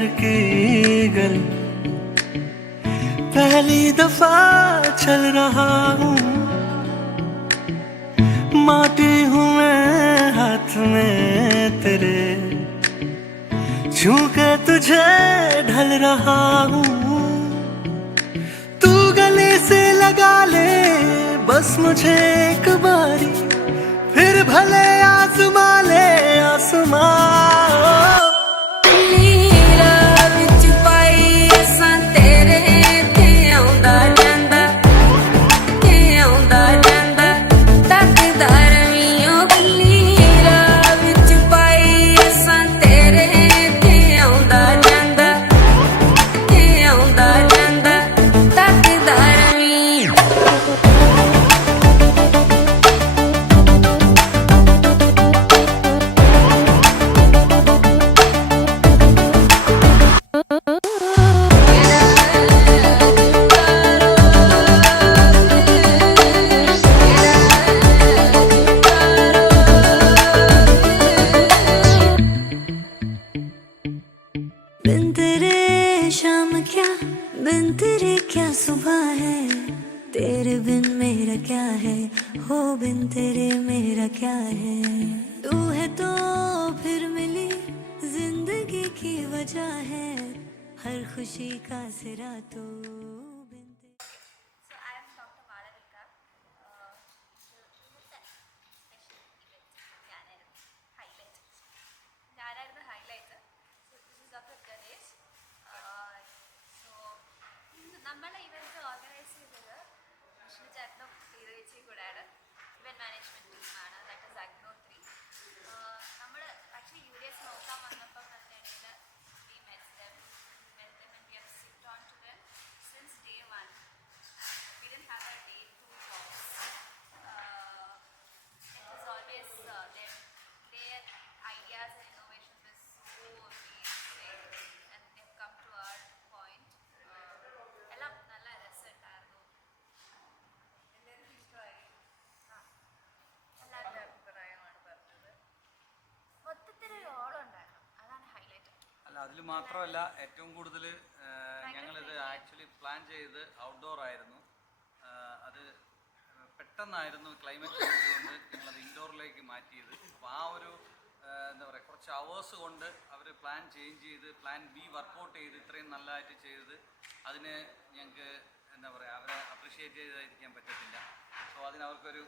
प्यार की गली पहली दफा चल रहा हूँ, माटी हूँ मैं हाथ में तेरे, छू के तुझे ढल रहा हूँ। तू गले से लगा ले बस मुझे एक बारी, फिर भले आसमां ले आसमां। बिन तेरे शाम क्या, बिन तेरे क्या सुबह है, तेरे बिन मेरा क्या है, हो बिन तेरे मेरा क्या है। तू है तो फिर मिली जिंदगी की वजह है, हर खुशी का सिरा तो നമ്മളെ ഇവന്റ് ഓർഗനൈസ് ചെയ്തത് വിഷ്ണു ചേട്ടനും ഈരേച്ചിയും കൂടെയാണ്. ഇവന്റ് മാനേജ്മെന്റ് ടീമാണ്, ദാറ്റ് ഇസ് അഗ്നോ 3. നമ്മൾ ആക്ച്വലി UDS നോക്കാൻ വന്നപ്പം തന്നെയാണ് we met them and we have sipped on to them since day one. We didn't have a day to talk. It was always their ideas and innovation was so amazing and they've come to our point. എല്ലാം നല്ല രസമുണ്ടായിരുന്നു, എല്ലാവർക്കും ഇഷ്ടമായി. എല്ലാവരുടെ അഭിപ്രായമാണ് പറഞ്ഞത്. മൊത്തത്തിലൊരു ഓളം ഉണ്ടായിരുന്നു, അതാണ് ഹൈലൈറ്റ്. അല്ല, അതിൽ മാത്രമല്ല ഏറ്റവും കൂടുതൽ ഞങ്ങളിത് ആക്ച്വലി പ്ലാൻ ചെയ്ത് ഔട്ട്ഡോർ ആയിരുന്നു. അത് പെട്ടെന്നായിരുന്നു ക്ലൈമറ്റ് ചേഞ്ച് കൊണ്ട് ഞങ്ങളത് ഇൻഡോറിലേക്ക് മാറ്റിയത്. അപ്പോൾ ആ ഒരു എന്താ പറയുക, കുറച്ച് അവേഴ്സ് കൊണ്ട് അവർ പ്ലാൻ ചേഞ്ച് ചെയ്ത് പ്ലാൻ ബി വർക്കൗട്ട് ചെയ്ത് ഇത്രയും നല്ലതായിട്ട് ചെയ്തത് അതിന് ഞങ്ങൾക്ക് എന്താ പറയുക അവരെ അപ്രിഷ്യേറ്റ് ചെയ്തായിരിക്കാൻ പറ്റത്തില്ല. സോ അതിന് അവർക്കൊരു